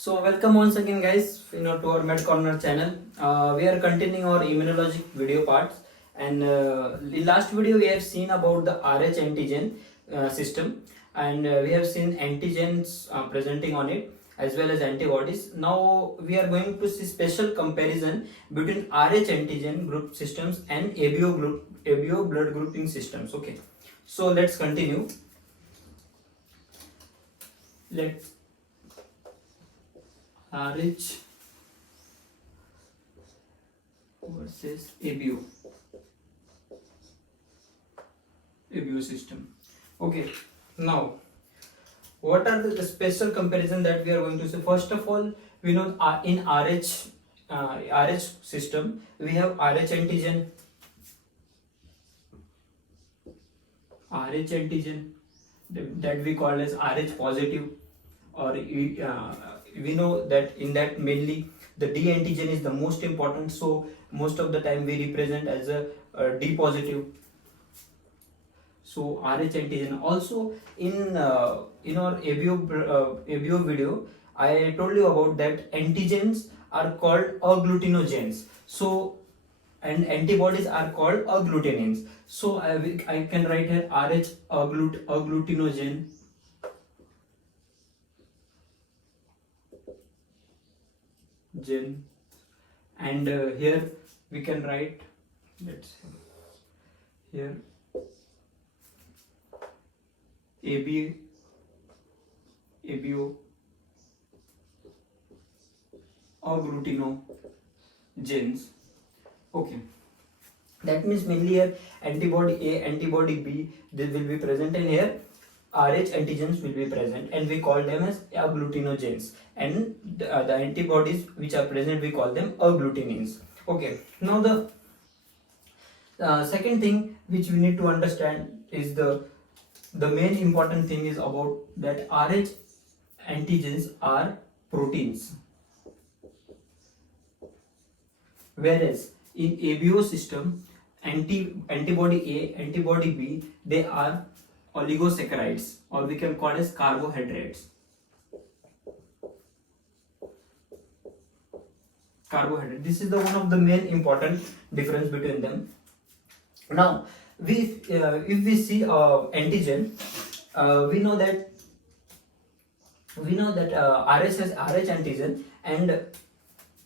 So welcome once again guys to our Med Corner channel. We are continuing our immunologic video parts, and in last video we have seen about the Rh antigen system, and we have seen antigens presenting on it as well as antibodies. Now we are going to see special comparison between Rh antigen group systems and ABO blood grouping systems. Okay, so let's continue. Let's Rh versus ABO system. Okay, now what are the special comparison that we are going to see? First of all, we know in Rh system we have Rh antigen that we call as Rh positive, or we know that in that mainly the D antigen is the most important, so most of the time we represent as a D positive. So Rh antigen. Also in our ABO video, I told you about that antigens are called agglutinogens. So and antibodies are called agglutinins. So I can write here Rh agglutinogen gen, and here we can write, let's see, here ABO agglutinogens. Okay, that means mainly here antibody A, antibody B, they will be present, and here Rh antigens will be present, and we call them as agglutinogens, and the antibodies which are present we call them agglutinins. Okay, now the second thing which we need to understand is the main important thing is about that Rh antigens are proteins, whereas in ABO system antibody A, antibody B, they are oligosaccharides, or we can call as carbohydrates. This is the one of the main important difference between them. Now if we see antigen, we know that Rh has Rh antigen, and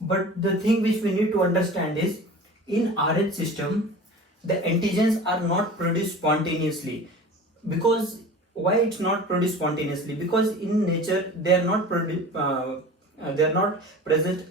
but the thing which we need to understand is in Rh system the antigens are not produced spontaneously. Because why it's not produced spontaneously? Because in nature they are not present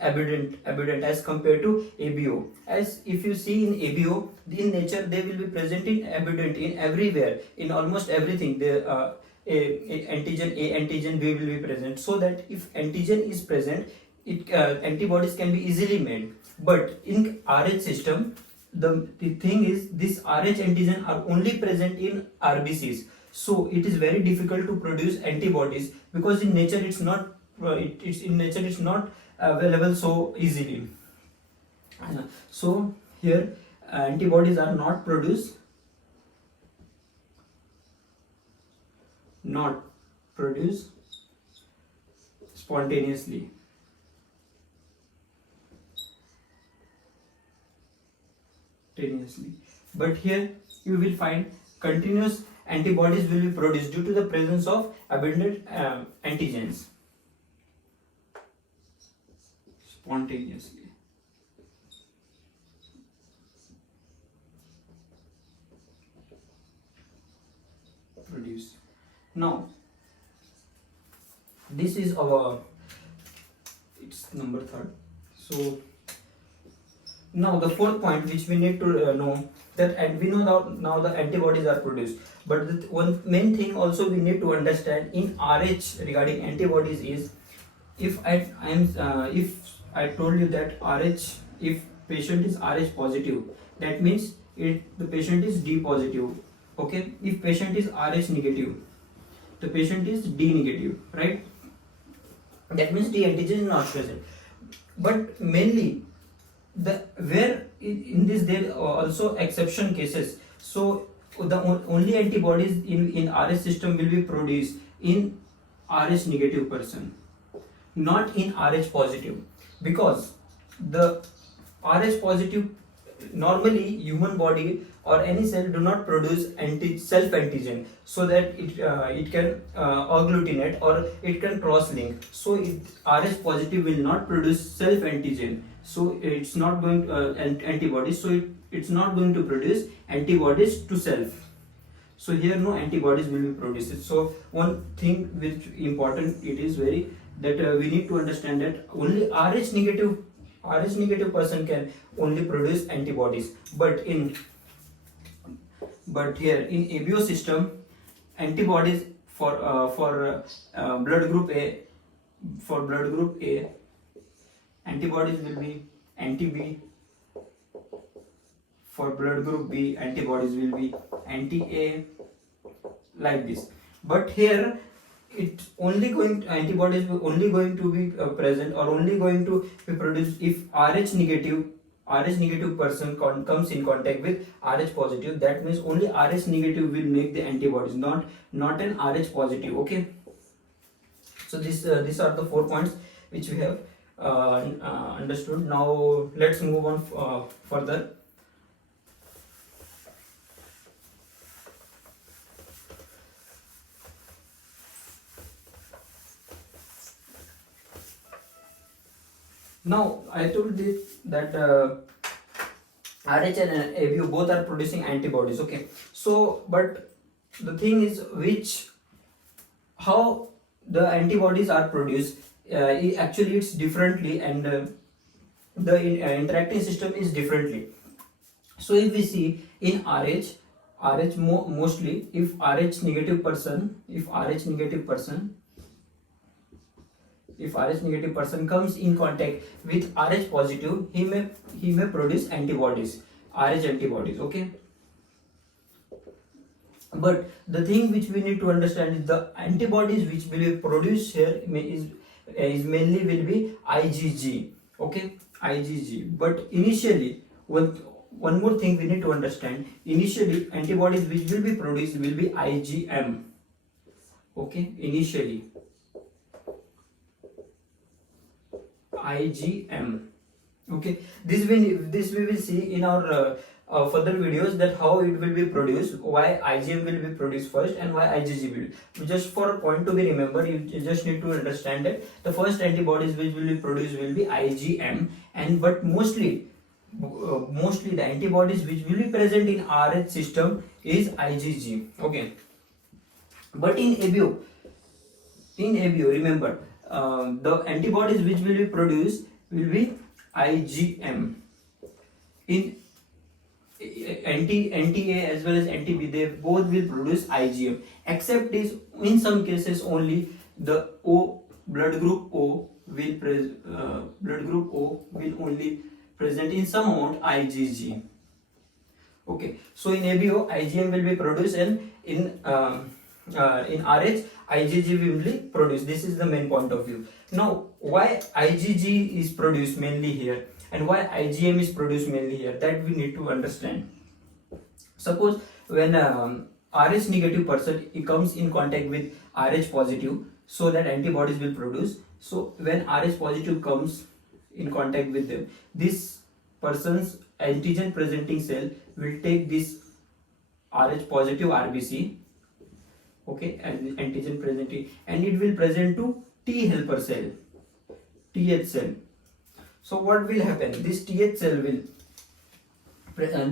abundant as compared to ABO. As if you see in ABO, in nature they will be present in abundant in everywhere, in almost everything. Antigen A, antigen B will be present, so that if antigen is present, antibodies can be easily made. But in Rh system, the thing is this Rh antigen are only present in RBCs, so it is very difficult to produce antibodies, because in nature it's not available so easily. So here antibodies are not produced spontaneously. But here you will find continuous antibodies will be produced due to the presence of abundant antigens spontaneously. Produce. Now this is our, it's number third. So now the fourth point which we need to know that, and we know now the antibodies are produced, but the one main thing also we need to understand in Rh regarding antibodies is, if I told you that Rh, if patient is Rh positive, that means the patient is D positive. Okay, if patient is Rh negative, the patient is D negative, right? That means D antigen is not present. But mainly where in this there are also exception cases. So the only antibodies in Rh system will be produced in Rh negative person. not in Rh positive, because the Rh positive, normally human body or any cell do not produce self antigen, so that it can agglutinate or it can cross link. So Rh positive will not produce self antigen, so it's not going antibodies, so it's not going to produce antibodies to self. So here no antibodies will be produced. So one thing which important, it is very, that we need to understand that only Rh negative person can only produce antibodies, but here in ABO system, antibodies for blood group A, antibodies will be anti-B. For blood group B, antibodies will be anti-A, like this. But here antibodies will only going to be present, or only going to be produced if Rh negative person comes in contact with Rh positive. That means only Rh negative will make the antibodies, not an Rh positive. Okay. So these are the 4 points which we have understood. Now let's move on further. Now I told this that Rh and ABO both are producing antibodies. Okay, so but the thing is, how the antibodies are produced, actually it's differently, and the interacting system is differently. So if we see in mostly, if Rh negative person comes in contact with Rh positive, he may produce antibodies, Rh antibodies. Okay, but the thing which we need to understand is the antibodies which will be produced here is mainly will be IgG. Okay, IgG. But initially, one more thing we need to understand, initially antibodies which will be produced will be IgM. Okay, initially IgM. Okay, this we will see in our further videos, that how it will be produced, why IgM will be produced first and why IgG will. Just for a point to be remembered, you just need to understand that the first antibodies which will be produced will be IgM, and but mostly the antibodies which will be present in Rh system is IgG. Okay, but in ABO remember, the antibodies which will be produced will be IgM. In anti-A as well as anti-B, they both will produce IgM, except is in some cases only the blood group O will only present in some amount IgG. Okay, so in ABO IgM will be produced, and in Rh IgG will be produced. This is the main point of view. Now why IgG is produced mainly here and why IgM is produced mainly here, that we need to understand. Suppose when Rh negative person comes in contact with Rh positive, so that antibodies will produce. So when Rh positive comes in contact with them, this person's antigen presenting cell will take this Rh positive RBC, okay, and antigen presenting, and it will present to T helper cell, Th cell. So what will happen? This Th cell will present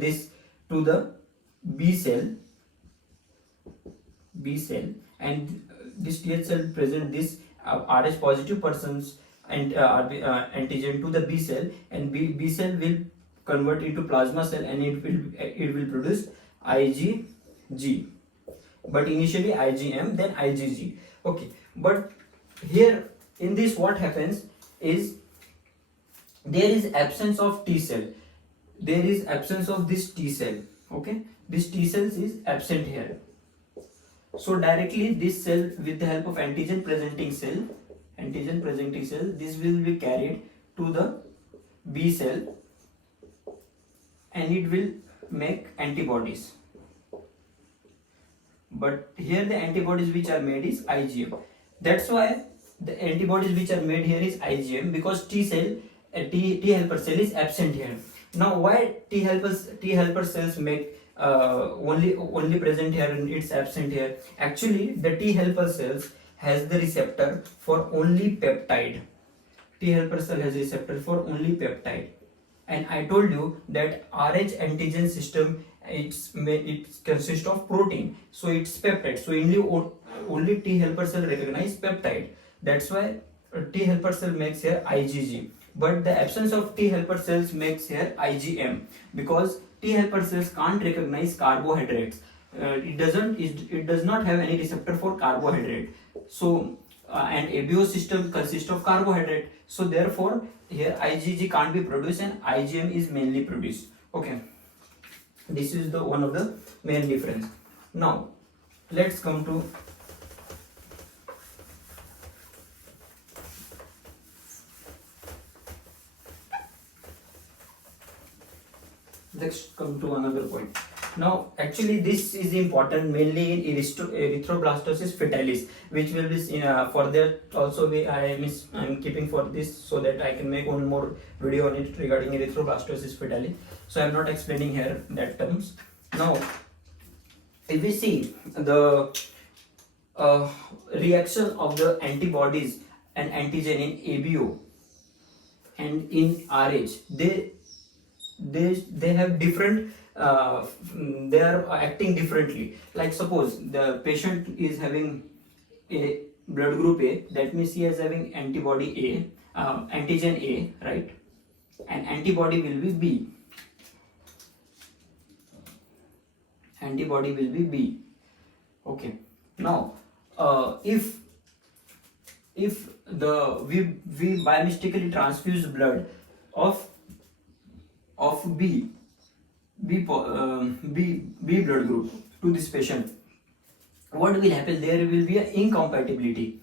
this to the B cell, and this Th cell present this Rh positive person's and antigen to the B cell, and B cell will convert into plasma cell, and it will produce IgG. But initially IgM, then IgG. Okay, but here in this what happens is there is absence of T cell. There is absence of this T cell. Okay, this T cells is absent here. So directly this cell, with the help of antigen presenting cell, this will be carried to the B cell, and it will make antibodies. But here the antibodies which are made is IgM. That's why the antibodies which are made here is IgM, because T cell, T helper cell is absent here. Now why T helper cells make only present here and it's absent here? Actually, the T helper cells has the receptor for only peptide. T helper cell has receptor for only peptide. And I told you that Rh antigen system, it consists of protein, so it's peptide. So only T helper cell recognize peptide. That's why T helper cell makes here IgG. But the absence of T helper cells makes here IgM, because T helper cells can't recognize carbohydrates. It does not have any receptor for carbohydrate. So and ABO system consists of carbohydrate. So therefore here IgG can't be produced and IgM is mainly produced. Okay, this is the one of the main difference. Now let's come to another point. Now actually this is important mainly in erythroblastosis fetalis, which will be for that also I'm keeping for this so that I can make one more video on it regarding erythroblastosis fetalis. So I'm not explaining here that terms. Now if we see the reaction of the antibodies and antigen in ABO and in Rh, they have different they are acting differently. Like suppose the patient is having a blood group A, that means he is having antibody A, antigen A, right, and antibody will be B. Antibody will be B. Okay, now if we biomystically transfuse blood of B blood group to this patient, what will happen? There will be an incompatibility.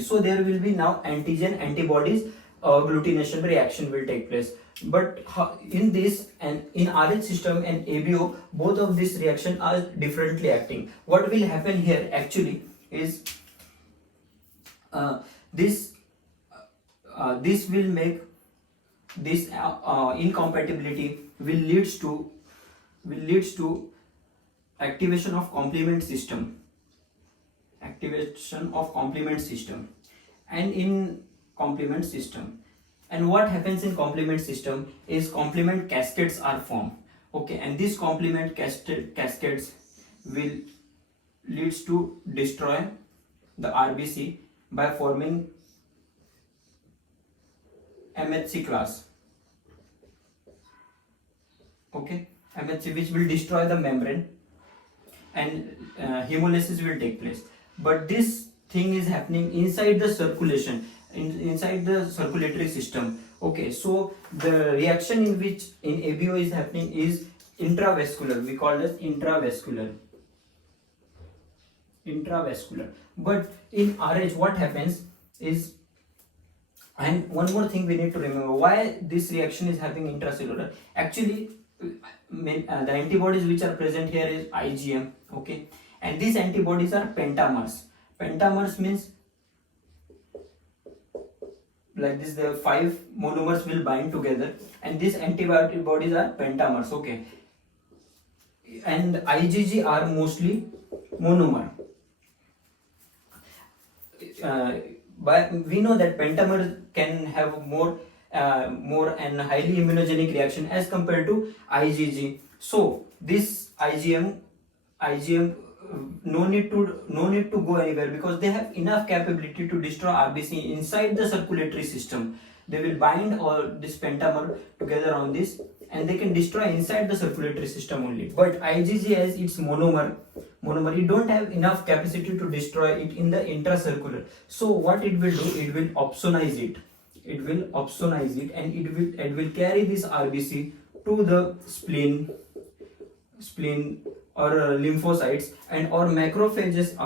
So there will be now antigen antibodies agglutination reaction will take place. But in this and in Rh system and ABO, both of these reaction are differently acting. What will happen here actually is this will make this incompatibility will leads to activation of complement system, and in complement system, and what happens in complement system is complement cascades are formed. Okay, and these complement cascades will leads to destroy the RBC by forming MHC class. Okay, MHC, which will destroy the membrane, and hemolysis will take place. But this thing is happening inside the circulation, inside the circulatory system. Okay, so the reaction in which in ABO is happening is intravascular. We call it intravascular. But in RH what happens is, and one more thing we need to remember, why this reaction is happening intracellular. Actually the antibodies which are present here is IgM. Okay, and these antibodies are pentamers. Pentamers means like this, the 5 monomers will bind together, and these antibodies are pentamers. Okay, and IgG are mostly monomer. But we know that pentamer can have more and highly immunogenic reaction as compared to IgG. So this IgM no need to go anywhere, because they have enough capability to destroy RBC inside the circulatory system. They will bind all this pentamer together on this, and they can destroy inside the circulatory system only. But IgG, as its monomer, it don't have enough capacity to destroy it in the intracircular. So what it will do, it will opsonize it. And it will carry this RBC to the spleen or lymphocytes, and our macrophages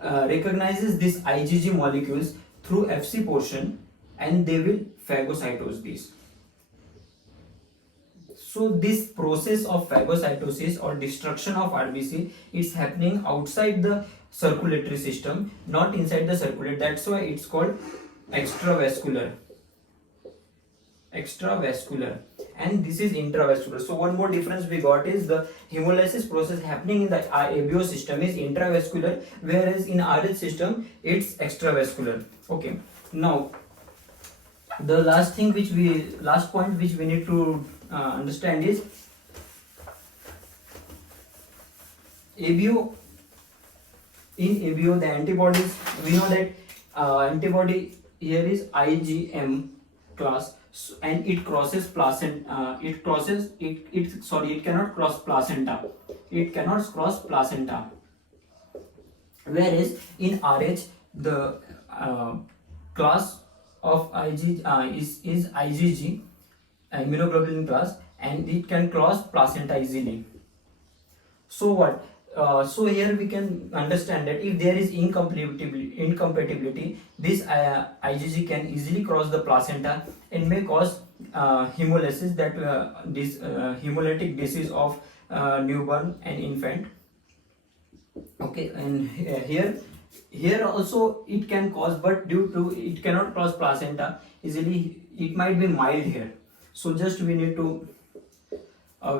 recognizes these IgG molecules through Fc portion, and they will phagocytose these. So this process of phagocytosis or destruction of RBC is happening outside the circulatory system, not inside the circulate. That's why it's called extravascular. Extravascular, and this is intravascular. So one more difference we got is the hemolysis process happening in the ABO system is intravascular, whereas in RH system it's extravascular. Okay, now the last point which we need to understand is ABO. In ABO, the antibodies, we know that antibody here is IgM class, and it crosses placenta. It cannot cross placenta. It cannot cross placenta. Whereas in RH, the class of Ig is IgG, immunoglobulin class, and it can cross placenta easily. So what? So here we can understand that if there is incompatibility, this IgG can easily cross the placenta and may cause hemolysis, that this hemolytic disease of newborn and infant. Okay, and here also it can cause, but due to it cannot cross placenta easily, it might be mild here. So just we need to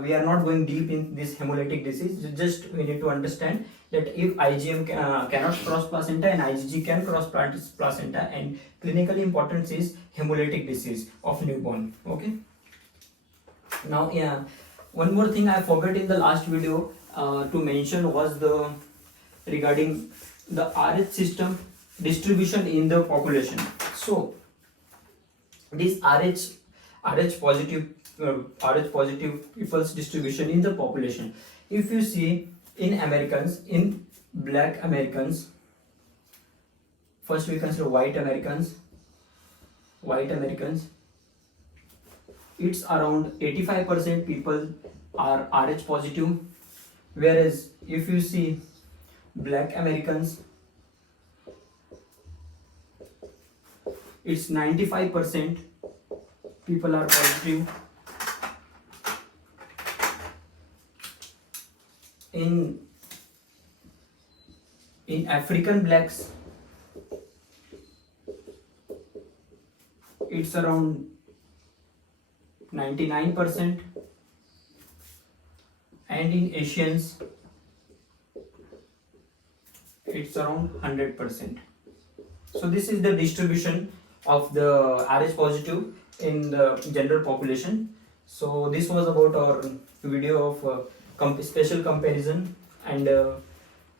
we are not going deep in this hemolytic disease, just we need to understand that if IgM cannot cross placenta and IgG can cross placenta, and clinically important is hemolytic disease of newborn. Okay, now one more thing I forgot in the last video to mention was the regarding the RH system distribution in the population. So this RH positive people's distribution in the population. If you see in Americans, in black Americans, first we consider white Americans, it's around 85% people are RH positive, whereas if you see black Americans, it's 95% people are positive. In African blacks, it's around 99%, and in Asians it's around 100%. So this is the distribution of the RH positive in the general population. So this was about our video of special comparison, and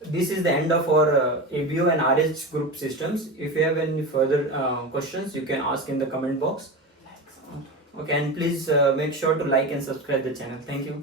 this is the end of our ABO and RH group systems. If you have any further questions, you can ask in the comment box. Okay, and please make sure to like and subscribe the channel. Thank you.